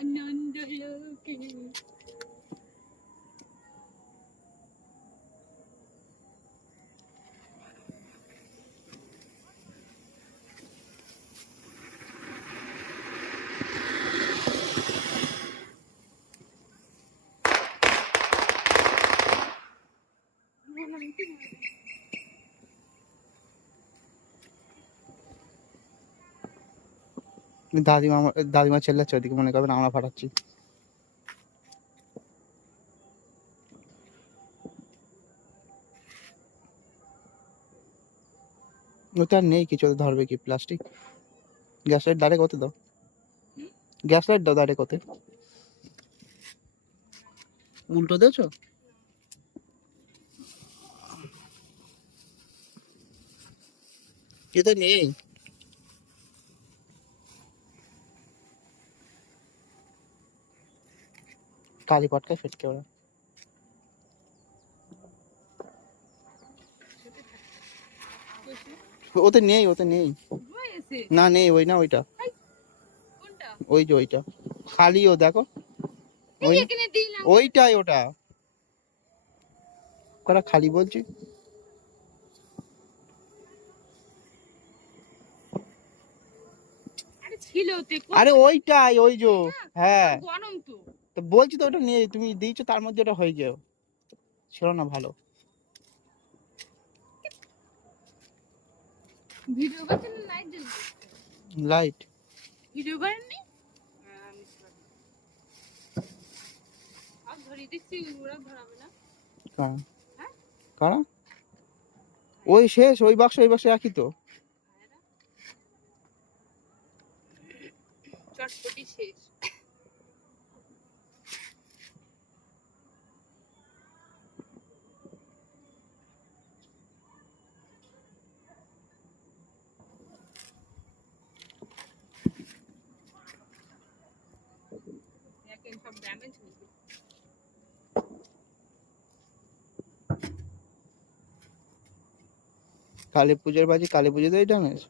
আনন্দ লোকে দাদিমা চেল্লাচ্ছে ওদিকে, মনে করবেন আমরা ফাটাচ্ছি। ওটা নেই কিছু, ধরবে কি প্লাস্টিক? গ্যাস লাইট ডাইরেক্ট ওতে দাও, গ্যাস লাইট দাও ডাইরেক্ট ওতে। উল্টো দিয়েছো? এটা নেই। কালী পটকায় ফেটকে ওরা। ওতে নেই, ওতে নেই। না নেই, ওই না ওইটা, ওই যে ওইটা খালিও দেখো, ওইটাই ওটা করা খালি বলছি। আরে ওইটাই, ওই যে হ্যাঁ তো বলছি তো, ওটা নিয়ে তুমি দিয়েছো তার মধ্যে ওটা হয়ে যাও, ছিল না ভালো। ভিডিও করছেন না লাইট জ্বলবে? লাইট ভিডিও করেননি? আর ধরিয়ে দিচ্ছি, ওরা ধরাবে না। হ্যাঁ কারা? ওই শেষ, ওই বাক্স ওই বাক্স একই তো। চটপটি শেষ। সব ড্যামেজ হয়েছে। কালী পুজোর বাজি, কালী পুজোতেই ড্যামেজ।